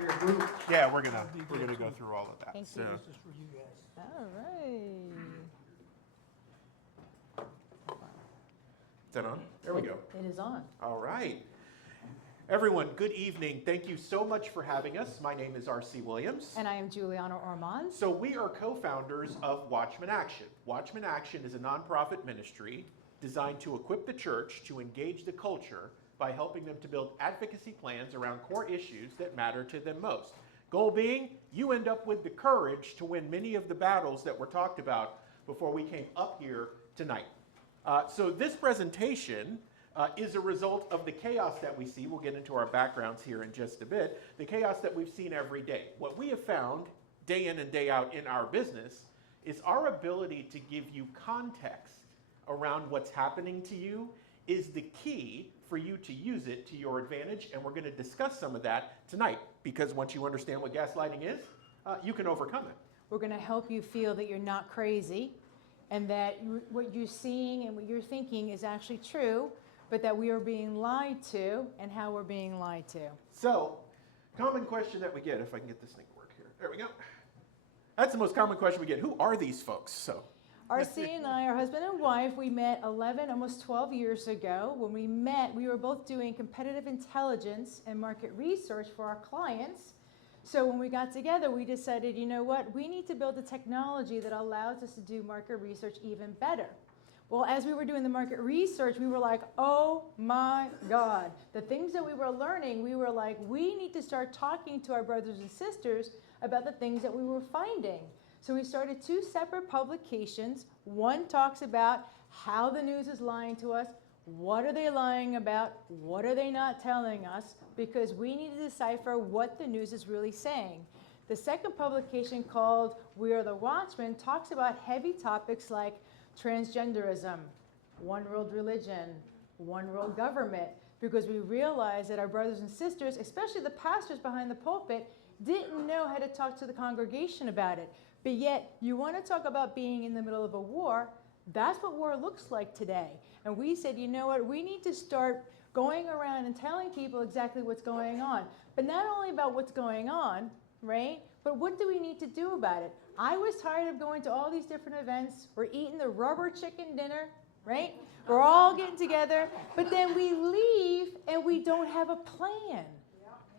your group. Yeah, we're gonna go through all of that. Thank you. This is for you guys. All right. Is that on? There we go. It is on. All right. Everyone, good evening. Thank you so much for having us. My name is R.C. Williams. And I am Julianna Ormond. So we are co-founders of Watchmen Action. Watchmen Action is a nonprofit ministry designed to equip the church to engage the culture by helping them to build advocacy plans around core issues that matter to them most. Goal being, you end up with the courage to win many of the battles that were talked about before we came up here tonight. So this presentation is a result of the chaos that we see. We'll get into our backgrounds here in just a bit. The chaos that we've seen every day. What we have found day in and day out in our business is our ability to give you context around what's happening to you is the key for you to use it to your advantage. And we're going to discuss some of that tonight, because once you understand what gaslighting is, you can overcome it. We're going to help you feel that you're not crazy and that what you're seeing and what you're thinking is actually true, but that we are being lied to and how we're being lied to. So, common question that we get, if I can get this thing to work here. There we go. That's the most common question we get. Who are these folks? So, R.C. and I, our husband and wife, we met 11, almost 12 years ago. When we met, we were both doing competitive intelligence and market research for our clients. So when we got together, we decided, you know what, we need to build a technology that allows us to do market research even better. Well, as we were doing the market research, we were like, oh my God. The things that we were learning, we were like, we need to start talking to our brothers and sisters about the things that we were finding. So we started 2 separate publications. One talks about how the news is lying to us. What are they lying about? What are they not telling us? Because we need to decipher what the news is really saying. The second publication, called We Are the Watchmen, talks about heavy topics like transgenderism, one world religion, one world government, because we realized that our brothers and sisters, especially the pastors behind the pulpit, didn't know how to talk to the congregation about it. But yet, you want to talk about being in the middle of a war. That's what war looks like today. And we said, you know what, we need to start going around and telling people exactly what's going on. But not only about what's going on, right? But what do we need to do about it? I was tired of going to all these different events. We're eating the rubber chicken dinner, right? We're all getting together. But then we leave and we don't have a plan.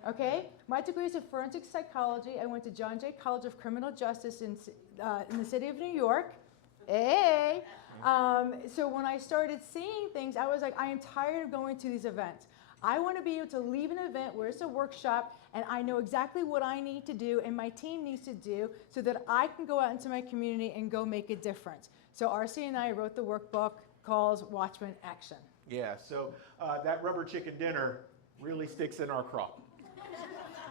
Okay, my degree is in forensic psychology. I went to John Jay College of Criminal Justice in the city of New York. Hey! So when I started seeing things, I was like, I am tired of going to these events. I want to be able to leave an event where it's a workshop and I know exactly what I need to do and my team needs to do so that I can go out into my community and go make a difference. So R.C. and I wrote the workbook called Watchmen Action. yeah, so that rubber chicken dinner really sticks in our craw.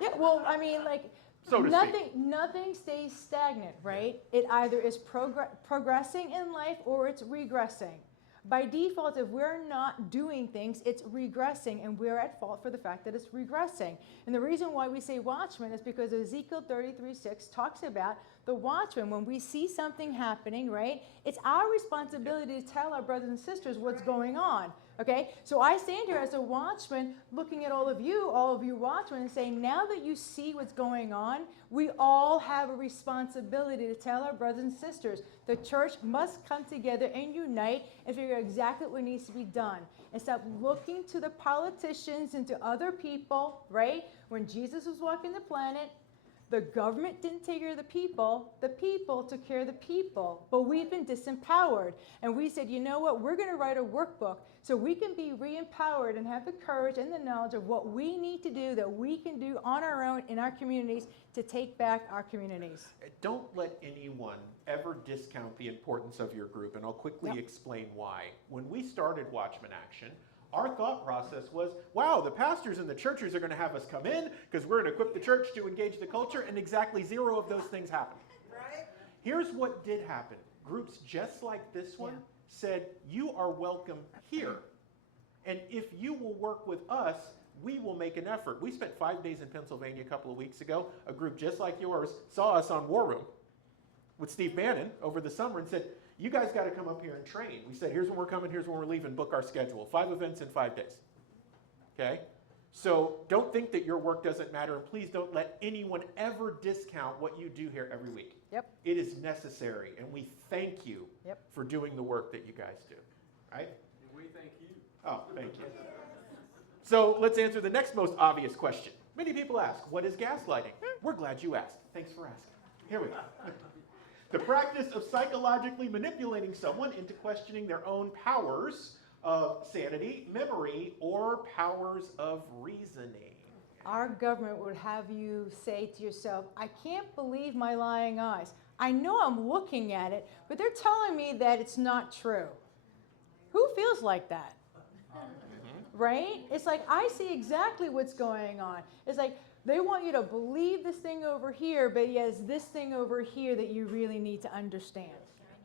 Yeah, well, I mean, like, So to speak. nothing stays stagnant, right? It either is progressing in life or it's regressing. By default, if we're not doing things, it's regressing, and we're at fault for the fact that it's regressing. And the reason why we say watchman is because Ezekiel 33:6 talks about the watchman. When we see something happening, right, it's our responsibility to tell our brothers and sisters what's going on, okay? So I stand here as a watchman looking at all of you watchmen, and saying, now that you see what's going on, we all have a responsibility to tell our brothers and sisters. The church must come together and unite and figure out exactly what needs to be done. And stop looking to the politicians and to other people, right? When Jesus was walking the planet, the government didn't take care of the people took care of the people. But we've been disempowered. And we said, you know what, we're going to write a workbook so we can be re-empowered and have the courage and the knowledge of what we need to do, that we can do on our own in our communities to take back our communities. Don't let anyone ever discount the importance of your group, and I'll quickly explain why. When we started Watchmen Action, our thought process was, wow, the pastors and the churches are going to have us come in because we're going to equip the church to engage the culture, and exactly 0 of those things happened. Right? Here's what did happen. Groups just like this one said, you are welcome here. And if you will work with us, we will make an effort. We spent 5 days in Pennsylvania a couple of weeks ago. A group just like yours saw us on War Room with Steve Bannon over the summer and said, you guys got to come up here and train. We said, here's when we're coming, here's when we're leaving, book our schedule. 5 events in 5 days. Okay? So don't think that your work doesn't matter, and please don't let anyone ever discount what you do here every week. Yep. It is necessary, and we thank you for doing the work that you guys do. Right? And we thank you. Oh, thank you. So let's answer the next most obvious question. Many people ask, what is gaslighting? We're glad you asked. Thanks for asking. Here we go. The practice of psychologically manipulating someone into questioning their own powers of sanity, memory, or powers of reasoning. Our government would have you say to yourself, I can't believe my lying eyes. I know I'm looking at it, but they're telling me that it's not true. Who feels like that? Right? It's like, I see exactly what's going on. It's like, they want you to believe this thing over here, but yes, this thing over here that you really need to understand,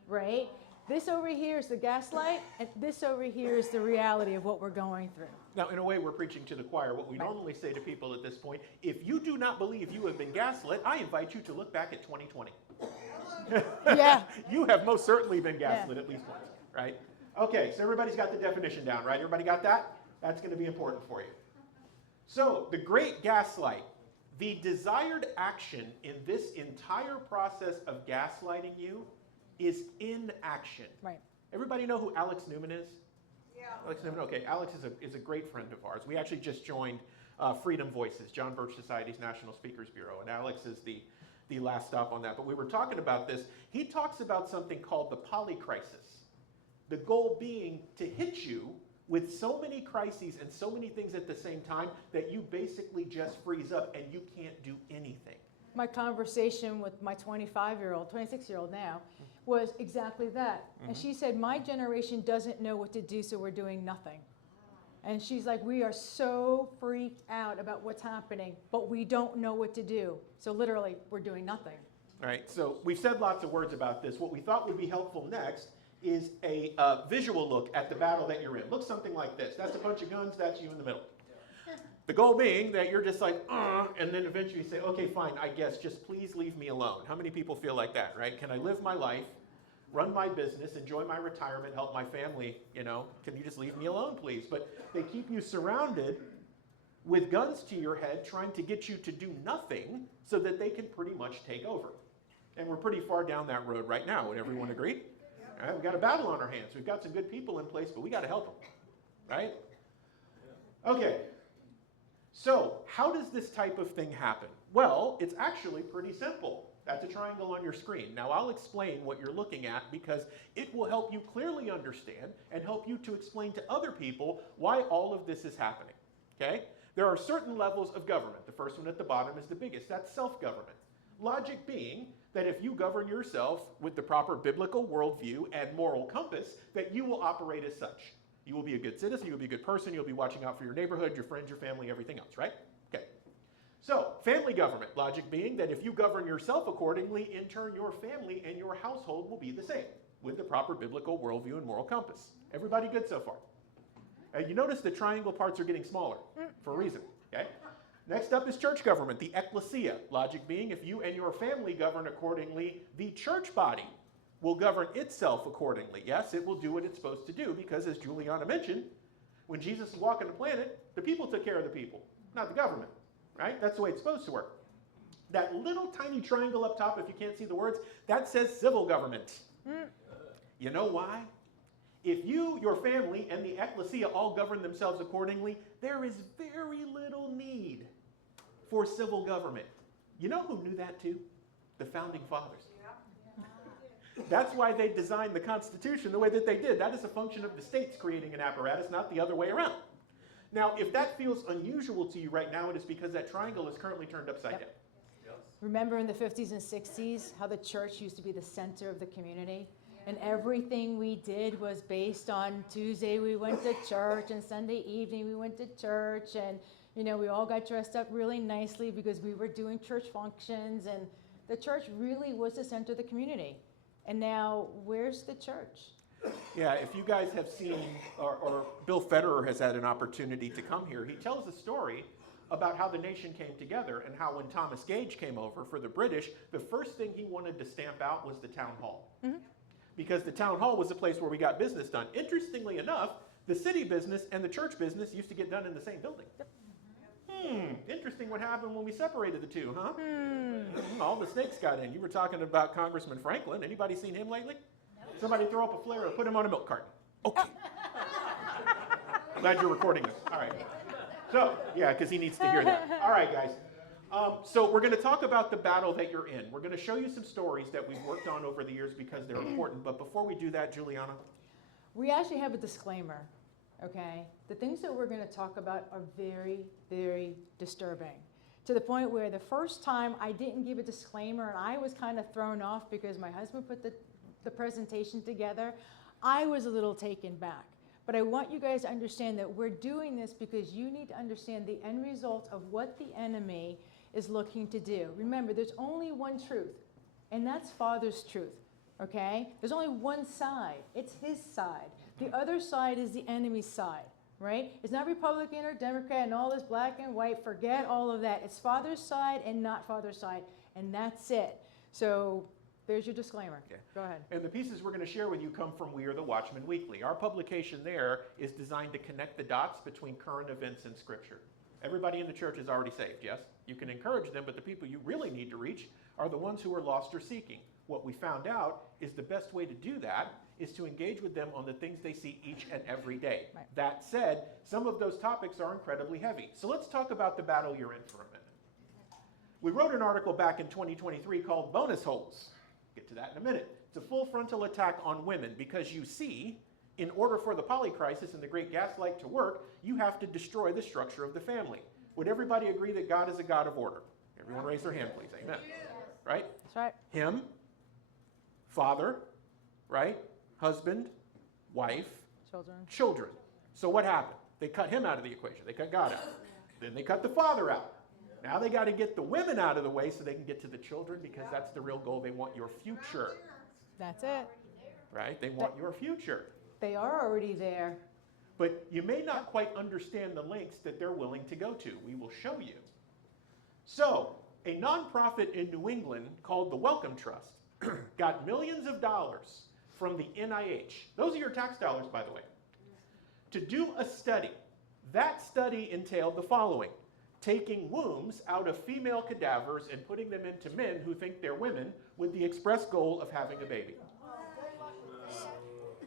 right? This over here is the gaslight, and this over here is the reality of what we're going through. Now, in a way, we're preaching to the choir. What we normally say to people at this point, if you do not believe you have been gaslit, I invite you to look back at 2020. Yeah. You have most certainly been gaslit at least once, right? Okay, so everybody's got the definition down, right? Everybody got that? That's going to be important for you. So, the Great Gaslight, the desired action in this entire process of gaslighting you is inaction. Right. Everybody know who Alex Newman is? Yeah. Alex Newman, okay. Alex is a great friend of ours. We actually just joined Freedom Voices, John Birch Society's National Speakers Bureau, and Alex is the last stop on that. But we were talking about this. He talks about something called the polycrisis. The goal being to hit you with so many crises and so many things at the same time that you basically just freeze up and you can't do anything. My conversation with my 25-year-old, 26-year-old now, was exactly that. And she said, my generation doesn't know what to do, so we're doing nothing. And she's like, we are so freaked out about what's happening, but we don't know what to do. So literally, we're doing nothing. All right, so we've said lots of words about this. What we thought would be helpful next is a visual look at the battle that you're in. Looks something like this. That's a bunch of guns, that's you in the middle. The goal being that you're just like, and then eventually you say, okay, fine, I guess, just please leave me alone. How many people feel like that, right? Can I live my life, run my business, enjoy my retirement, help my family, can you just leave me alone, please? But they keep you surrounded with guns to your head, trying to get you to do nothing so that they can pretty much take over. And we're pretty far down that road right now. Would everyone agree? All right, we've got a battle on our hands. We've got some good people in place, but we got to help them, right? Okay. So how does this type of thing happen? Well, it's actually pretty simple. That's a triangle on your screen. Now, I'll explain what you're looking at because it will help you clearly understand and help you to explain to other people why all of this is happening, okay? There are certain levels of government. The first one at the bottom is the biggest. That's self-government. Logic being that if you govern yourself with the proper biblical worldview and moral compass, that you will operate as such. You will be a good citizen, you'll be a good person, you'll be watching out for your neighborhood, your friends, your family, everything else, right? Okay. So, family government, logic being that if you govern yourself accordingly, in turn your family and your household will be the same, with the proper biblical worldview and moral compass. Everybody good so far? You notice the triangle parts are getting smaller for a reason, okay? Next up is church government, the ecclesia. Logic being if you and your family govern accordingly, the church body will govern itself accordingly. Yes, it will do what it's supposed to do because, as Julianna mentioned, when Jesus was walking the planet, the people took care of the people, not the government, right? That's the way it's supposed to work. That little tiny triangle up top, if you can't see the words, that says civil government. You know why? If you, your family, and the ecclesia all govern themselves accordingly, there is very little need for civil government. You know who knew that too? The founding fathers. That's why they designed the Constitution the way that they did. That is a function of the states creating an apparatus, not the other way around. Now, if that feels unusual to you right now, it is because that triangle is currently turned upside down. Remember in the 50s and 60s how the church used to be the center of the community? And everything we did was based on Tuesday we went to church and Sunday evening we went to church and we all got dressed up really nicely because we were doing church functions and the church really was the center of the community. And now, where's the church? Yeah, if you guys have seen, or Bill Federer has had an opportunity to come here, he tells a story about how the nation came together and how when Thomas Gage came over for the British, the first thing he wanted to stamp out was the town hall. Because the town hall was the place where we got business done. Interestingly enough, the city business and the church business used to get done in the same building. Interesting what happened when we separated the two, huh? All the snakes got in. You were talking about Congressman Franklin. Anybody seen him lately? No. Somebody throw up a flare or put him on a milk carton. Okay. Glad you're recording this. All right. So, yeah, because he needs to hear that. All right, guys. So we're going to talk about the battle that you're in. We're going to show you some stories that we've worked on over the years because they're important. But before we do that, Juliana? We actually have a disclaimer, okay? The things that we're going to talk about are very, very disturbing. To the point where the first time I didn't give a disclaimer and I was kind of thrown off because my husband put the presentation together, I was a little taken back. But I want you guys to understand that we're doing this because you need to understand the end result of what the enemy is looking to do. Remember, there's only one truth, and that's Father's truth, okay? There's only one side. It's his side. The other side is the enemy's side, right? It's not Republican or Democrat and all this black and white. Forget all of that. It's Father's side and not Father's side, and that's it. So there's your disclaimer. Okay. Go ahead. And the pieces we're going to share with you come from We Are the Watchmen Weekly. Our publication there is designed to connect the dots between current events and Scripture. Everybody in the church is already saved, yes? You can encourage them, but the people you really need to reach are the ones who are lost or seeking. What we found out is the best way to do that is to engage with them on the things they see each and every day. Right. That said, some of those topics are incredibly heavy. So let's talk about the battle you're in for a minute. We wrote an article back in 2023 called Bonus Holes. Get to that in a minute. It's a full frontal attack on women because you see, in order for the polycrisis and the Great Gaslight to work, you have to destroy the structure of the family. Would everybody agree that God is a God of order? Everyone raise their hand, please. Amen. Right? That's right. Him, father, right? Husband, wife, children. So what happened? They cut him out of the equation. They cut God out. Then they cut the father out. Now they got to get the women out of the way so they can get to the children because that's the real goal. They want your future. That's it. Right? They want your future. They are already there. But you may not quite understand the lengths that they're willing to go to. We will show you. So, a nonprofit in New England called the Wellcome Trust got millions of dollars from the NIH. Those are your tax dollars, by the way. To do a study. That study entailed the following. Taking wombs out of female cadavers and putting them into men who think they're women with the express goal of having a baby.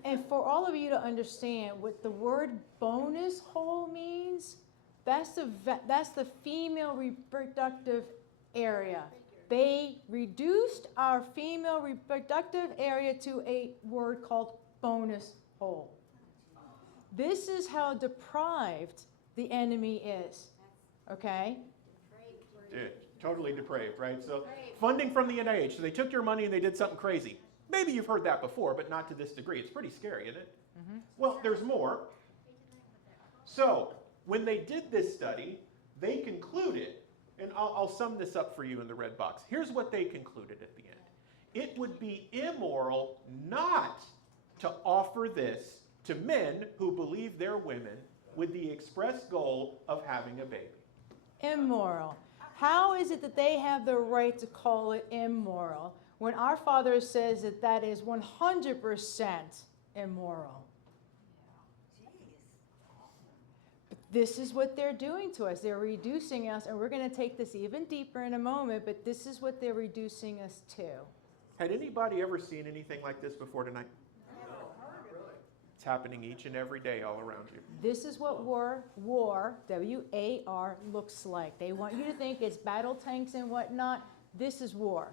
And for all of you to understand what the word bonus hole means, that's the female reproductive area. They reduced our female reproductive area to a word called bonus hole. This is how deprived the enemy is, okay? Totally depraved, right? So funding from the NIH. So they took your money and they did something crazy. Maybe you've heard that before, but not to this degree. It's pretty scary, isn't it? Mm-hmm. Well, there's more. So when they did this study, they concluded, and I'll sum this up for you in the red box. Here's what they concluded at the end. It would be immoral not to offer this to men who believe they're women with the express goal of having a baby. Immoral. How is it that they have the right to call it immoral when our Father says that that is 100% immoral? But this is what they're doing to us. They're reducing us, and we're going to take this even deeper in a moment, but this is what they're reducing us to. Had anybody ever seen anything like this before tonight? It's happening each and every day all around you. This is what war, W-A-R, looks like. They want you to think it's battle tanks and whatnot. This is war.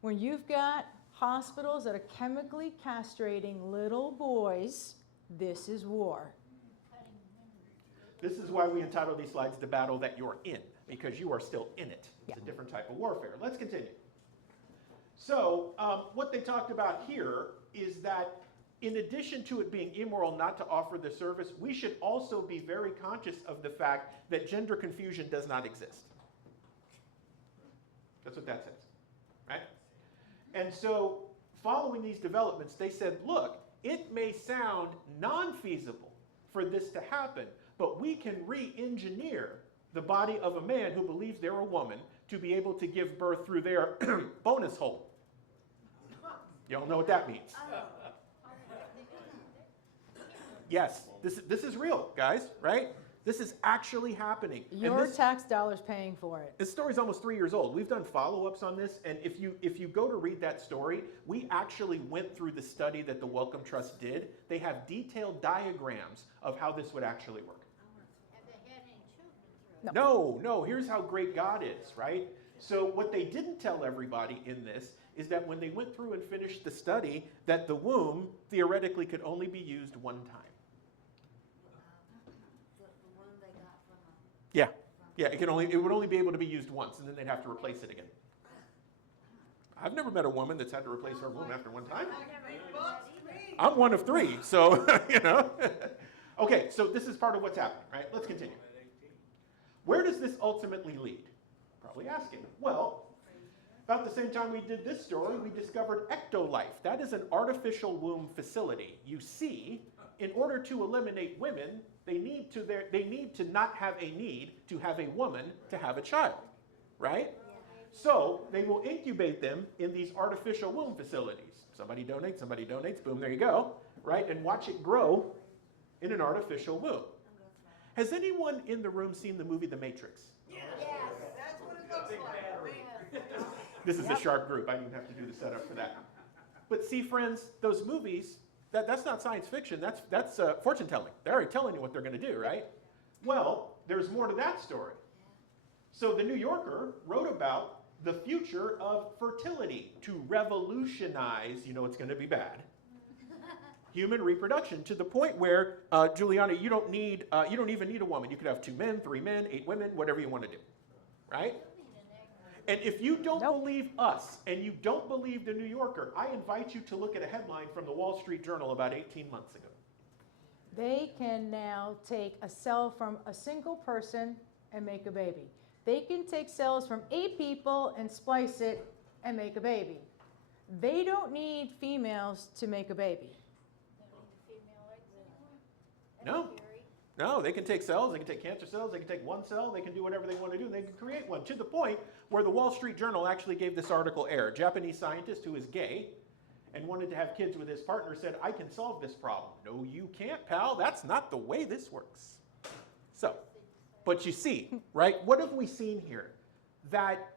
When you've got hospitals that are chemically castrating little boys, this is war. This is why we entitled these slides The Battle That You're In, because you are still in it. It's a different type of warfare. Let's continue. So what they talked about here is that in addition to it being immoral not to offer the service, we should also be very conscious of the fact that gender confusion does not exist. That's what that says, right? And so following these developments, they said, look, it may sound non-feasible for this to happen, but we can re-engineer the body of a man who believes they're a woman to be able to give birth through their bonus hole. Y'all know what that means. Yes, this is real, guys, right? This is actually happening. And Your this- tax dollars paying for it. This story's almost 3 years old. We've done follow-ups on this, and if you go to read that story, we actually went through the study that the Wellcome Trust did. They have detailed diagrams of how this would actually work. Have they had any children through it? No, here's how great God is, right? So what they didn't tell everybody in this is that when they went through and finished the study, that the womb theoretically could only be used one time. The one they got from a... Yeah, it would only be able to be used once, and then they'd have to replace it again. I've never met a woman that's had to replace her womb after one time. I'm one of 3, so, you know. Okay, so this is part of what's happening, right? Let's continue. Where does this ultimately lead? Probably asking. Well, about the same time we did this story, we discovered ectolife. That is an artificial womb facility. You see, in order to eliminate women, they need to not have a need to have a woman to have a child, right? So they will incubate them in these artificial womb facilities. Somebody donates, boom, there you go, right? And watch it grow in an artificial womb. Has anyone in the room seen the movie The Matrix? Yes. That's what it looks like. This is a sharp group. I didn't even have to do the setup for that. But see, friends, those movies, that's not science fiction. That's fortune telling. They're already telling you what they're going to do, right? Well, there's more to that story. So the New Yorker wrote about the future of fertility to revolutionize, you know it's going to be bad, human reproduction, to the point where, Julianna, you don't even need a woman. You could have 2 men, 3 men, 8 women, whatever you want to do, right? And if you don't believe us and you don't believe the New Yorker, I invite you to look at a headline from the Wall Street Journal about 18 months ago. They can now take a cell from a single person and make a baby. They can take cells from 8 people and splice it and make a baby. They don't need females to make a baby. They don't need the female eggs anymore? No. No, they can take cells, they can take cancer cells, they can take one cell, they can do whatever they want to do, they can create one, to the point where the Wall Street Journal actually gave this article air. A Japanese scientist who is gay and wanted to have kids with his partner said, I can solve this problem. No, you can't, pal. That's not the way this works. So, but you see, right, what have we seen here? That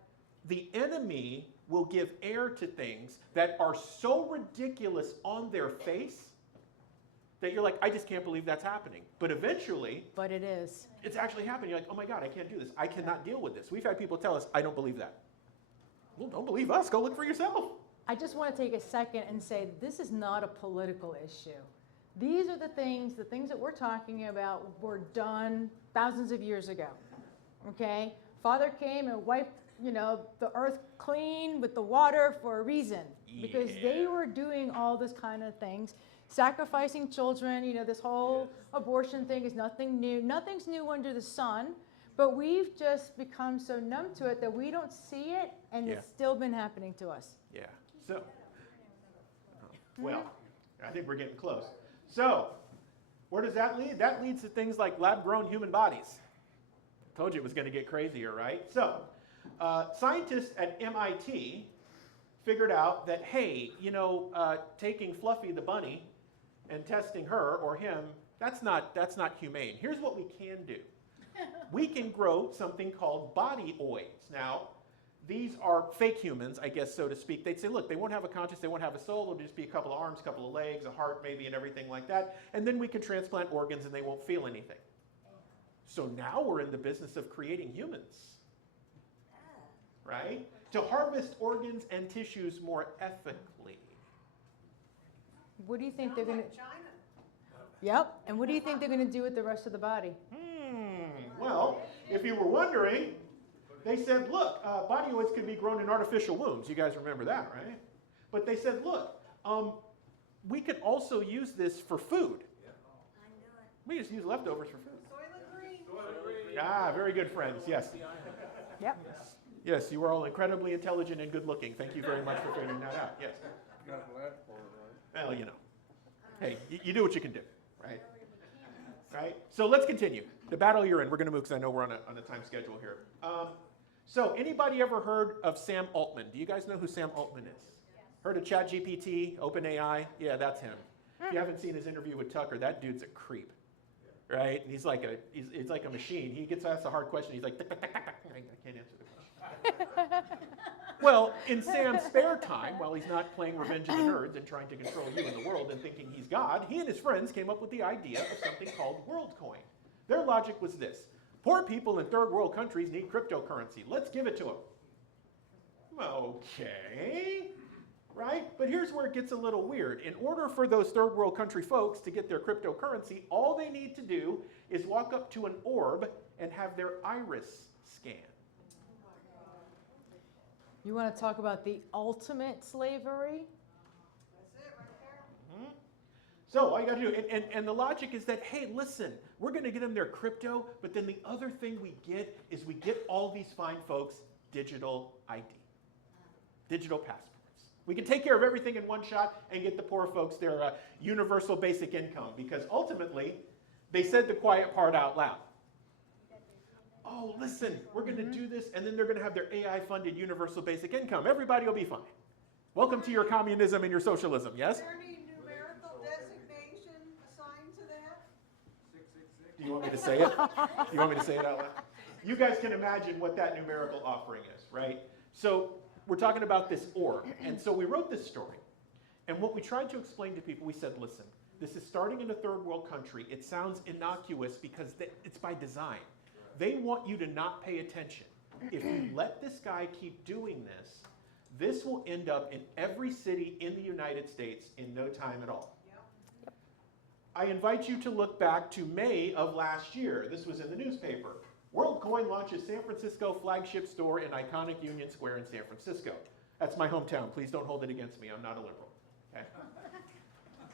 the enemy will give air to things that are so ridiculous on their face that you're like, I just can't believe that's happening. But eventually, But it is. it's actually happening. You're like, oh my God, I can't do this. I cannot deal with this. We've had people tell us, I don't believe that. Well, don't believe us. Go look for yourself. I just want to take a second and say this is not a political issue. These are the things that we're talking about were done thousands of years ago. Okay? Father came and wiped, the earth clean with the water for a reason. Because they were doing all this kind of things. Sacrificing children, this whole abortion thing is nothing new. Nothing's new under the sun. But we've just become so numb to it that we don't see it, and it's still been happening to us. Yeah. So, well, I think we're getting close. So, where does that lead? That leads to things like lab-grown human bodies. I told you it was going to get crazier, right? So, scientists at MIT figured out that, hey, taking Fluffy the bunny and testing her or him, that's not humane. Here's what we can do. We can grow something called bodyoids. Now, these are fake humans, I guess, so to speak. They'd say, look, they won't have a conscience, they won't have a soul, it'll just be a couple of arms, a couple of legs, a heart maybe, and everything like that. And then we can transplant organs and they won't feel anything. So now we're in the business of creating humans, right? To harvest organs and tissues more ethically. What do you think they're going to... China. Yep. And what do you think they're going to do with the rest of the body? Well, if you were wondering, they said, look, bodyoids can be grown in artificial wombs. You guys remember that, right? But they said, look, we could also use this for food. I knew it. We just use leftovers for food. Soylent Green. Ah, very good friends, yes. Yep. Yes, you are all incredibly intelligent and good looking. Thank you very much for figuring that out. Yes. Well, hey, you do what you can do, right? Right? So let's continue. The battle you're in, we're going to move because I know we're on a time schedule here. So anybody ever heard of Sam Altman? Do you guys know who Sam Altman is? Heard of ChatGPT, OpenAI? Yeah, that's him. If you haven't seen his interview with Tucker, that dude's a creep. right? And he's like a machine. He gets asked a hard question. He's like, "Tick, tick, tick, tick, tick." I can't answer the question. Well, in Sam's spare time, while he's not playing Revenge of the Nerds and trying to control you and the world and thinking he's God, he and his friends came up with the idea of something called WorldCoin. Their logic was this: poor people in third world countries need cryptocurrency. Let's give it to them. Okay, right? But here's where it gets a little weird. In order for those third world country folks to get their cryptocurrency, all they need to do is walk up to an orb and have their iris scanned. You want to talk about the ultimate slavery? That's it right there. Mm-hmm. So all you got to do, and the logic is that, hey, listen, we're going to get them their crypto, but then the other thing we get is we get all these fine folks digital ID, digital passports. We can take care of everything in one shot and get the poor folks their universal basic income, because ultimately they said the quiet part out loud. Oh, listen, we're going to do this, and then they're going to have their AI-funded universal basic income. Everybody will be fine. Welcome to your communism and your socialism, yes? Is there any numerical designation assigned to that? 666. Do you want me to say it? Do you want me to say it out loud? You guys can imagine what that numerical offering is, right? So we're talking about this orb. And so we wrote this story. And what we tried to explain to people, we said, listen, this is starting in a third world country. It sounds innocuous because it's by design. They want you to not pay attention. If you let this guy keep doing this, this will end up in every city in the United States in no time at all. Yep. I invite you to look back to May of last year. This was in the newspaper. WorldCoin launches San Francisco flagship store in iconic Union Square in San Francisco. That's my hometown. Please don't hold it against me. I'm not a liberal. Okay?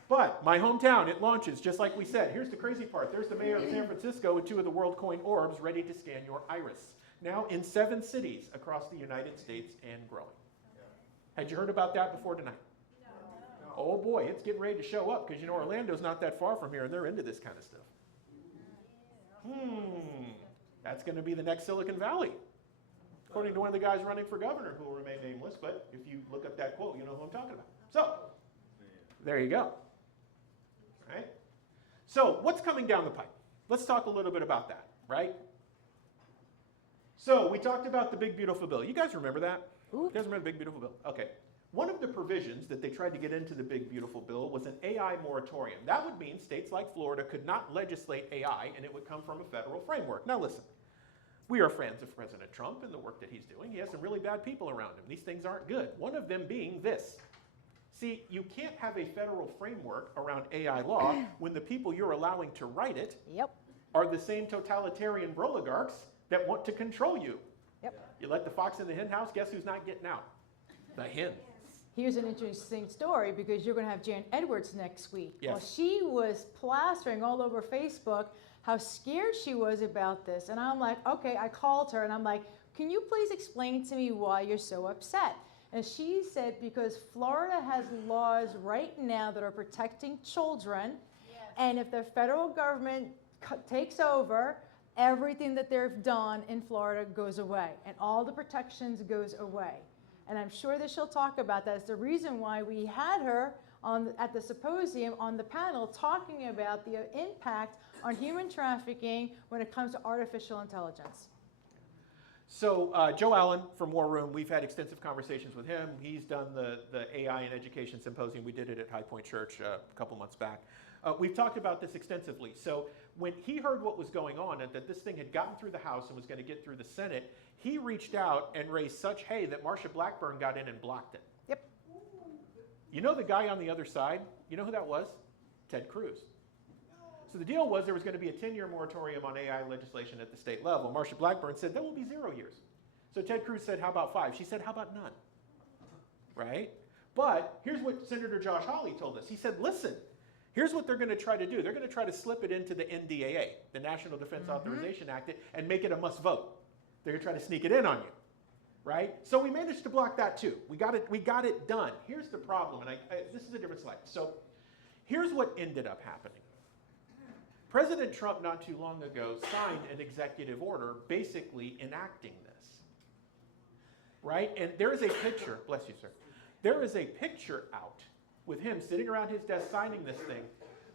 But my hometown, it launches just like we said. Here's the crazy part. There's the mayor of San Francisco with 2 of the WorldCoin orbs ready to scan your iris. Now in 7 cities across the United States and growing. Had you heard about that before tonight? No. Oh boy, it's getting ready to show up, because you know Orlando's not that far from here and they're into this kind of stuff. That's going to be the next Silicon Valley, according to one of the guys running for governor, who will remain nameless, but if you look up that quote, you know who I'm talking about. So, there you go. Right? So, what's coming down the pipe? Let's talk a little bit about that, right? So, we talked about the Big Beautiful Bill. You guys remember that? Ooh. You guys remember the Big Beautiful Bill? Okay. One of the provisions that they tried to get into the Big Beautiful Bill was an AI moratorium. That would mean states like Florida could not legislate AI, and it would come from a federal framework. Now listen, we are fans of President Trump and the work that he's doing. He has some really bad people around him. These things aren't good. One of them being this. See, you can't have a federal framework around AI law when the people you're allowing to write it are the same totalitarian oligarchs that want to control you. Yep. You let the fox in the hen house, guess who's not getting out? The hen. Here's an interesting story, because you're going to have Jan Edwards next week. Yes. Well, she was plastering all over Facebook how scared she was about this. And I'm like, okay, I called her and I'm like, can you please explain to me why you're so upset? And she said, because Florida has laws right now that are protecting children. Yes. And if the federal government takes over, everything that they've done in Florida goes away, and all the protections goes away. And I'm sure that she'll talk about that. It's the reason why we had her at the symposium on the panel talking about the impact on human trafficking when it comes to artificial intelligence. So Joe Allen from War Room, we've had extensive conversations with him. He's done the AI and Education Symposium. We did it at High Point Church a couple months back. We've talked about this extensively. So when he heard what was going on and that this thing had gotten through the House and was going to get through the Senate, he reached out and raised such hay that Marsha Blackburn got in and blocked it. Yep. You know the guy on the other side? You know who that was? Ted Cruz. So the deal was there was going to be a 10-year moratorium on AI legislation at the state level. Marsha Blackburn said, that will be 0 years. So Ted Cruz said, how about 5? She said, how about none? Right? But here's what Senator Josh Hawley told us. He said, listen, here's what they're going to try to do. They're going to try to slip it into the NDAA, the National Defense Authorization Act, and make it a must vote. They're going to try to sneak it in on you. Right? So we managed to block that too. We got it done. Here's the problem, and this is a different slide. So here's what ended up happening. President Trump, not too long ago, signed an executive order basically enacting this. Right? And there is a picture, bless you, sir. There is a picture out with him sitting around his desk signing this thing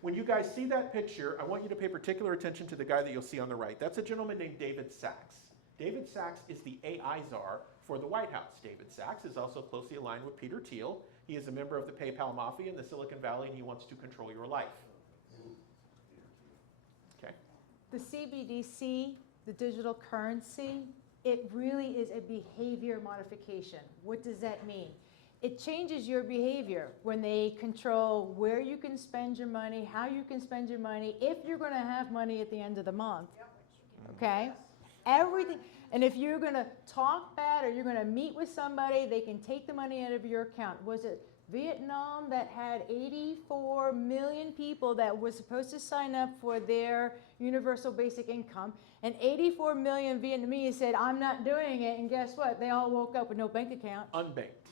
When you guys see that picture, I want you to pay particular attention to the guy that you'll see on the right. That's a gentleman named David Sachs. David Sachs is the AI czar for the White House. David Sachs is also closely aligned with Peter Thiel. He is a member of the PayPal Mafia in the Silicon Valley, and he wants to control your life. Okay. The CBDC, the digital currency, it really is a behavior modification. What does that mean? It changes your behavior when they control where you can spend your money, how you can spend your money, if you're going to have money at the end of the month. Okay? Everything. And if you're going to talk bad or you're going to meet with somebody, they can take the money out of your account. Was it Vietnam that had 84 million people that was supposed to sign up for their universal basic income, and 84 million Vietnamese said, I'm not doing it, and guess what? They all woke up with no bank account. Unbanked.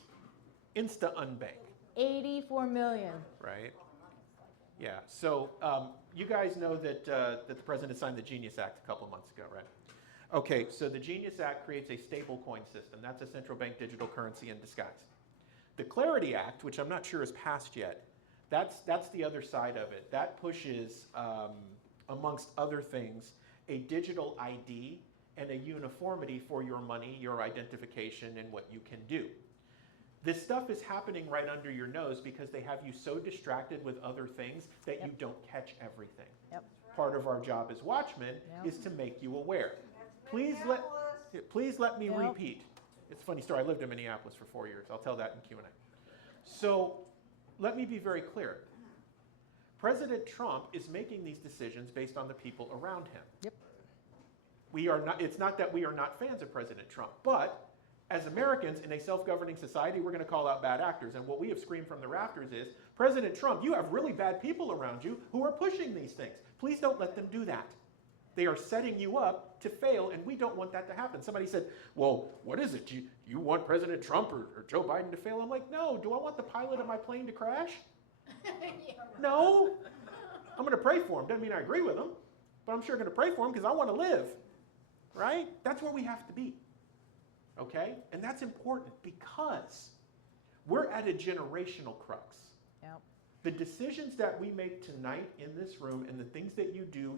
Insta-unbanked. 84 million. Right? Yeah. So you guys know that, that the president signed the Genius Act a couple months ago, right? Okay, so the Genius Act creates a stable coin system. That's a central bank digital currency in disguise. The Clarity Act, which I'm not sure is passed yet, that's the other side of it. That pushes, amongst other things, a digital ID and a uniformity for your money, your identification, and what you can do. This stuff is happening right under your nose because they have you so distracted with other things that you don't catch everything. Yep. Part of our job as watchmen is to make you aware. Please let me repeat. It's a funny story. I lived in Minneapolis for 4 years. I'll tell that in Q&A. So let me be very clear. President Trump is making these decisions based on the people around him. Yep. We are not. It's not that we are not fans of President Trump, but as Americans in a self-governing society, we're going to call out bad actors. And what we have screamed from the rafters is, President Trump, you have really bad people around you who are pushing these things. Please don't let them do that. They are setting you up to fail, and we don't want that to happen. Somebody said, well, what is it? You want President Trump or Joe Biden to fail? I'm like, no. Do I want the pilot of my plane to crash? No. I'm going to pray for him. Doesn't mean I agree with him, but I'm sure going to pray for him because I want to live. Right? That's where we have to be. Okay? And that's important because we're at a generational crux. Yep. The decisions that we make tonight in this room and the things that you do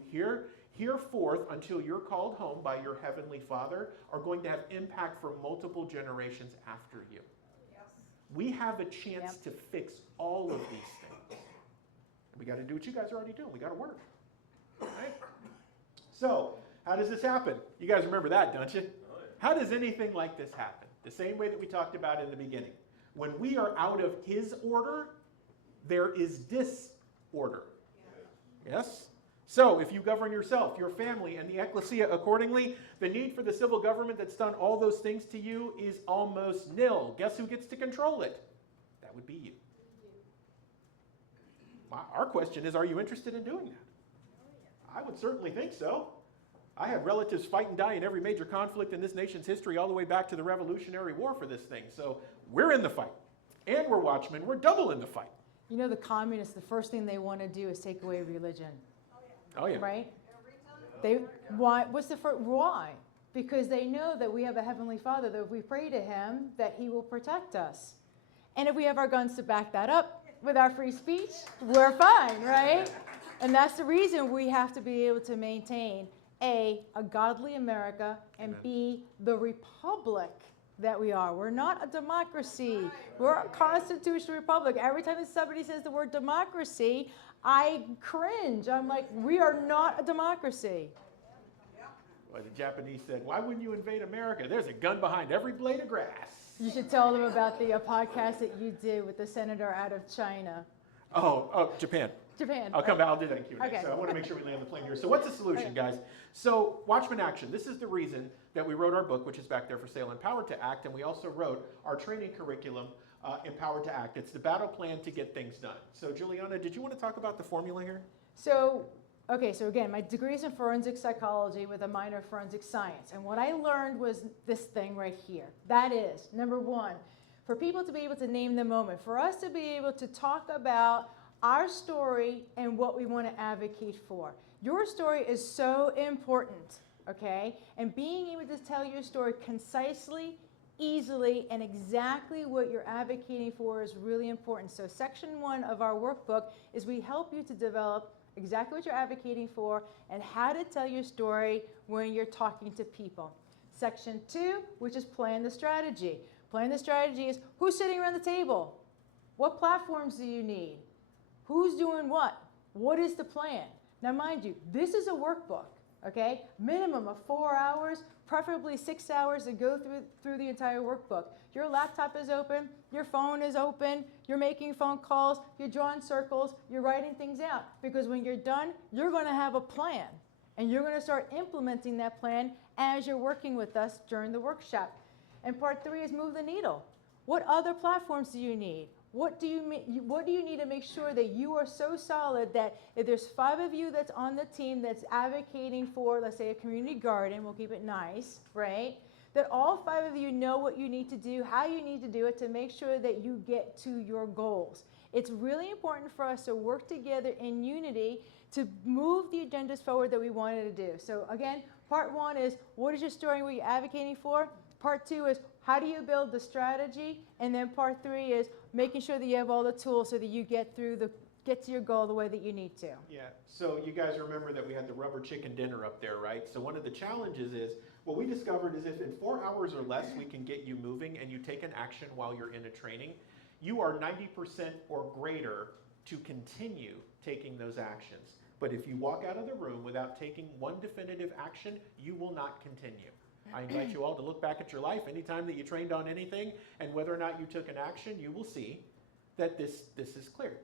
hereforth until you're called home by your Heavenly Father are going to have impact for multiple generations after you. Yes. We have a chance to fix all of these things. We got to do what you guys are already doing. We got to work. Right? So, how does this happen? You guys remember that, don't you? How does anything like this happen? The same way that we talked about in the beginning. When we are out of His order, there is disorder. Yes? So, if you govern yourself, your family, and the ecclesia accordingly, the need for the civil government that's done all those things to you is almost nil. Guess who gets to control it? That would be you. Our question is, are you interested in doing that? I would certainly think so. I have relatives fight and die in every major conflict in this nation's history all the way back to the Revolutionary War for this thing. So we're in the fight. And we're watchmen. We're double in the fight. You know, the communists, the first thing they want to do is take away religion. Oh, yeah. Right? Every time. Why? Because they know that we have a Heavenly Father, that if we pray to Him, that He will protect us. And if we have our guns to back that up with our free speech, we're fine, right? And that's the reason we have to be able to maintain A, a godly America, and Amen. B, the republic that we are. We're not a democracy. We're a constitutional republic. Every time that somebody says the word democracy, I cringe. I'm like, we are not a democracy. Well, the Japanese said, why wouldn't you invade America? There's a gun behind every blade of grass. You should tell them about the podcast that you did with the senator out of China. Oh, Japan. Japan. I'll come back. I'll do that in Q&A. Okay. So I want to make sure we land the plane here. So what's the solution, guys? So Watchmen Action. This is the reason that we wrote our book, which is back there for sale, Empowered to Act, and we also wrote our training curriculum, Empowered to Act. It's the battle plan to get things done. So Julianna, did you want to talk about the formula here? So again, my degree is in forensic psychology with a minor in forensic science. And what I learned was this thing right here. That is, number one, for people to be able to name the moment, for us to be able to talk about our story and what we want to advocate for. Your story is so important, okay? And being able to tell your story concisely, easily, and exactly what you're advocating for is really important. So section 1 of our workbook is we help you to develop exactly what you're advocating for and how to tell your story when you're talking to people. Section 2, which is plan the strategy. Plan the strategy is who's sitting around the table? What platforms do you need? Who's doing what? What is the plan? Now, mind you, this is a workbook, okay? Minimum of 4 hours, preferably 6 hours to go through the entire workbook. Your laptop is open, your phone is open, you're making phone calls, you're drawing circles, you're writing things out. Because when you're done, you're going to have a plan. And you're going to start implementing that plan as you're working with us during the workshop. And part 3 is move the needle. What other platforms do you need? What do you need to make sure that you are so solid that if there's 5 of you that's on the team that's advocating for, let's say, a community garden, we'll keep it nice, right? That all 5 of you know what you need to do, how you need to do it to make sure that you get to your goals. It's really important for us to work together in unity to move the agendas forward that we wanted to do. So again, part 1 is what is your story and what you're advocating for? Part 2 is how do you build the strategy? And then part 3 is making sure that you have all the tools so that you get to your goal the way that you need to. Yeah, so you guys remember that we had the rubber chicken dinner up there, right? So one of the challenges is, what we discovered is if in 4 hours or less we can get you moving and you take an action while you're in a training, you are 90% or greater to continue taking those actions. But if you walk out of the room without taking one definitive action, you will not continue. I invite you all to look back at your life anytime that you trained on anything, and whether or not you took an action, you will see that this is clear,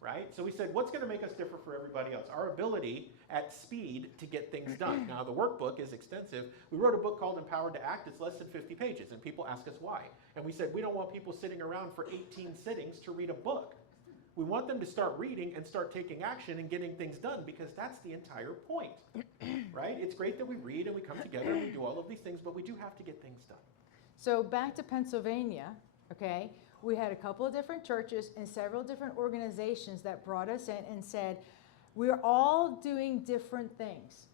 right? So we said, what's going to make us different for everybody else? Our ability at speed to get things done. Now, the workbook is extensive. We wrote a book called Empowered to Act. It's less than 50 pages, and people ask us why. And we said, we don't want people sitting around for 18 sittings to read a book. We want them to start reading and start taking action and getting things done, because that's the entire point, right? It's great that we read and we come together and we do all of these things, but we do have to get things done. So back to Pennsylvania, okay, we had a couple of different churches and several different organizations that brought us in and said, we're all doing different things.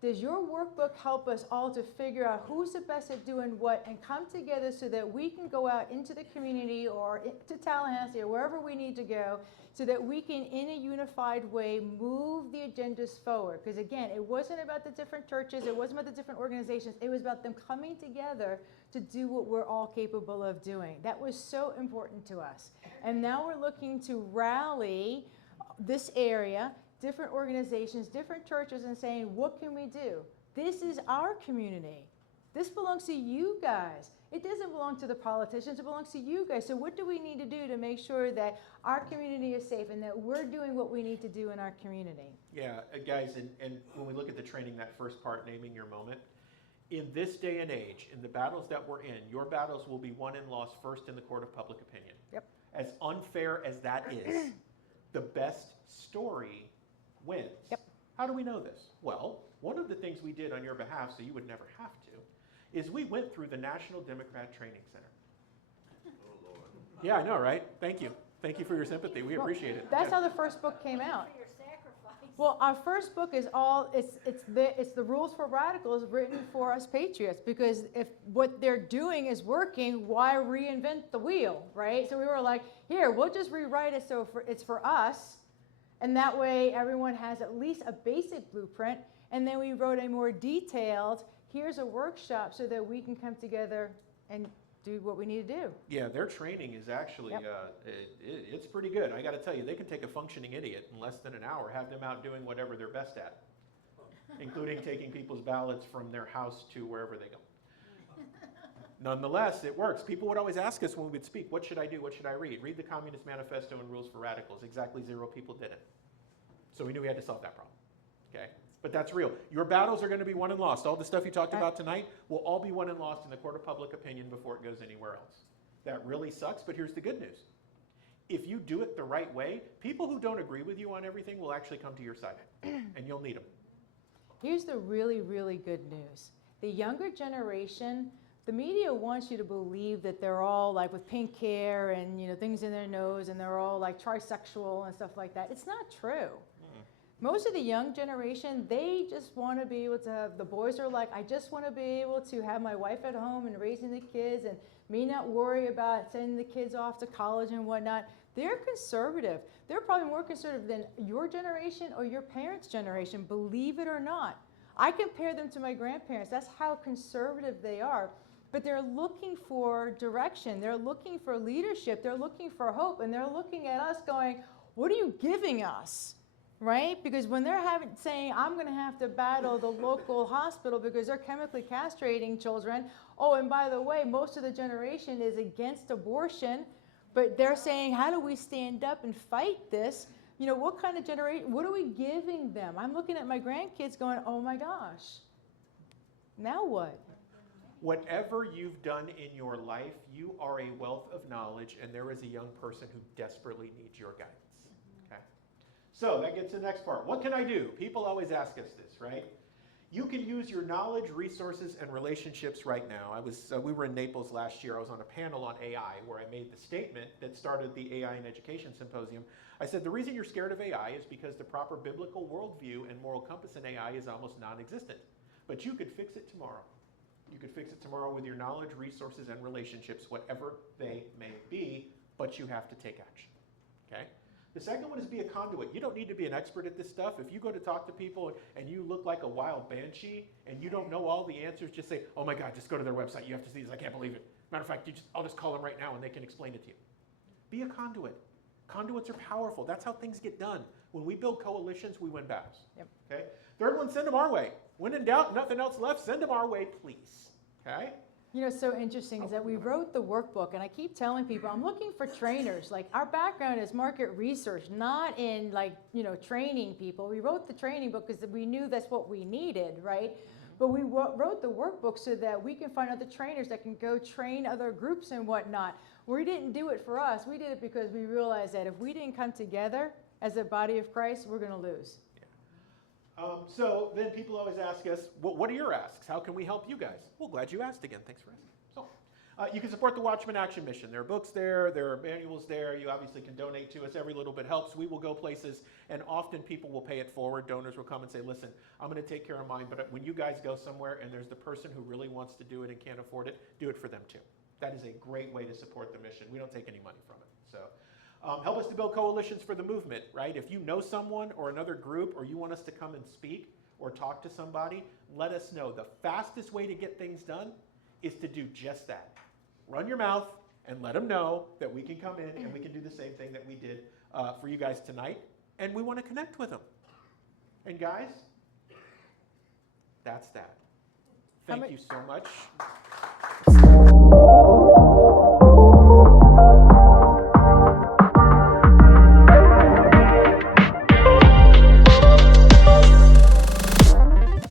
Does your workbook help us all to figure out who's the best at doing what and come together so that we can go out into the community or to Tallahassee or wherever we need to go so that we can, in a unified way, move the agendas forward? Because again, it wasn't about the different churches, it wasn't about the different organizations, it was about them coming together to do what we're all capable of doing. That was so important to us. And now we're looking to rally this area, different organizations, different churches, and saying, what can we do? This is our community. This belongs to you guys. It doesn't belong to the politicians, it belongs to you guys. So what do we need to do to make sure that our community is safe and that we're doing what we need to do in our community? Yeah, guys, and when we look at the training, that first part, naming your moment, in this day and age, in the battles that we're in, your battles will be won and lost first in the court of public opinion. Yep. As unfair as that is, the best story wins. Yep. How do we know this? Well, one of the things we did on your behalf, so you would never have to, is we went through the National Democrat Training Center. Oh, Lord. Yeah, I know, right? Thank you. Thank you for your sympathy. We appreciate it. That's Yeah. how the first book came out. For your sacrifice. Well, our first book is it's the rules for radicals written for us patriots, because if what they're doing is working, why reinvent the wheel, right? So we were like, here, we'll just rewrite it so it's for us, and that way everyone has at least a basic blueprint, and then we wrote a more detailed, here's a workshop so that we can come together and do what we need to do. Yeah, their training is actually, it's pretty good. I got to tell you, they can take a functioning idiot in less than an hour, have them out doing whatever they're best at, including taking people's ballots from their house to wherever they go. Nonetheless, it works. People would always ask us when we would speak, what should I do? What should I read? Read the Communist Manifesto and Rules for Radicals. Exactly 0 people did it. So we knew we had to solve that problem. Okay? But that's real. Your battles are going to be won and lost. All the stuff you talked about tonight will all be won and lost in the court of public opinion before it goes anywhere else. That really sucks, but here's the good news. If you do it the right way, people who don't agree with you on everything will actually come to your side, and you'll need them. Here's the really, really good news. The younger generation, the media wants you to believe that they're all like with pink hair and things in their nose, and they're all like trisexual and stuff like that. It's not true. Most of the young generation, they just want to be able to have, the boys are like, I just want to be able to have my wife at home and raising the kids and me not worry about sending the kids off to college and whatnot. They're conservative. They're probably more conservative than your generation or your parents' generation, believe it or not. I compare them to my grandparents. That's how conservative they are. But they're looking for direction. They're looking for leadership. They're looking for hope. And they're looking at us going, what are you giving us? Right? Because when they're saying, I'm going to have to battle the local hospital because they're chemically castrating children. Oh, and by the way, most of the generation is against abortion. But they're saying, how do we stand up and fight this? You know, what kind of generation, what are we giving them? I'm looking at my grandkids going, oh my gosh, now what? Whatever you've done in your life, you are a wealth of knowledge, and there is a young person who desperately needs your guidance. Okay? So that gets to the next part. What can I do? People always ask us this, right? You can use your knowledge, resources, and relationships right now. We were in Naples last year. I was on a panel on AI where I made the statement that started the AI in Education Symposium. I said, the reason you're scared of AI is because the proper biblical worldview and moral compass in AI is almost non-existent. But you could fix it tomorrow. You could fix it tomorrow with your knowledge, resources, and relationships, whatever they may be, but you have to take action, okay? The second one is be a conduit. You don't need to be an expert at this stuff. If you go to talk to people and you look like a wild banshee and you don't know all the answers, just say, oh my God, just go to their website. You have to see this. I can't believe it. Matter of fact, I'll just call them right now and they can explain it to you. Be a conduit. Conduits are powerful. That's how things get done. When we build coalitions, we win battles. Yep. Okay? Third one, send them our way. When in doubt, nothing else left, send them our way, please. Okay? You know, so interesting is that we wrote the workbook, and I keep telling people, I'm looking for trainers. Like, our background is market research, not in, like, you know, training people. We wrote the training book because we knew that's what we needed, right? But we wrote the workbook so that we can find other trainers that can go train other groups and whatnot. We didn't do it for us. We did it because we realized that if we didn't come together as a body of Christ, we're going to lose. So then people always ask us, well, what are your asks? How can we help you guys? Well, glad you asked again. Thanks for asking. So you can support the Watchmen Action mission. There are books there. There are manuals there. You obviously can donate to us. Every little bit helps. We will go places, and often people will pay it forward. Donors will come and say, listen, I'm going to take care of mine, but when you guys go somewhere and there's the person who really wants to do it and can't afford it, do it for them too. That is a great way to support the mission. We don't take any money from it. So. Help us to build coalitions for the movement, right? If you know someone or another group or you want us to come and speak or talk to somebody, let us know. The fastest way to get things done is to do just that. Run your mouth and let them know that we can come in and we can do the same thing that we did for you guys tonight. And we want to connect with them. And guys, that's that. Thank you so much.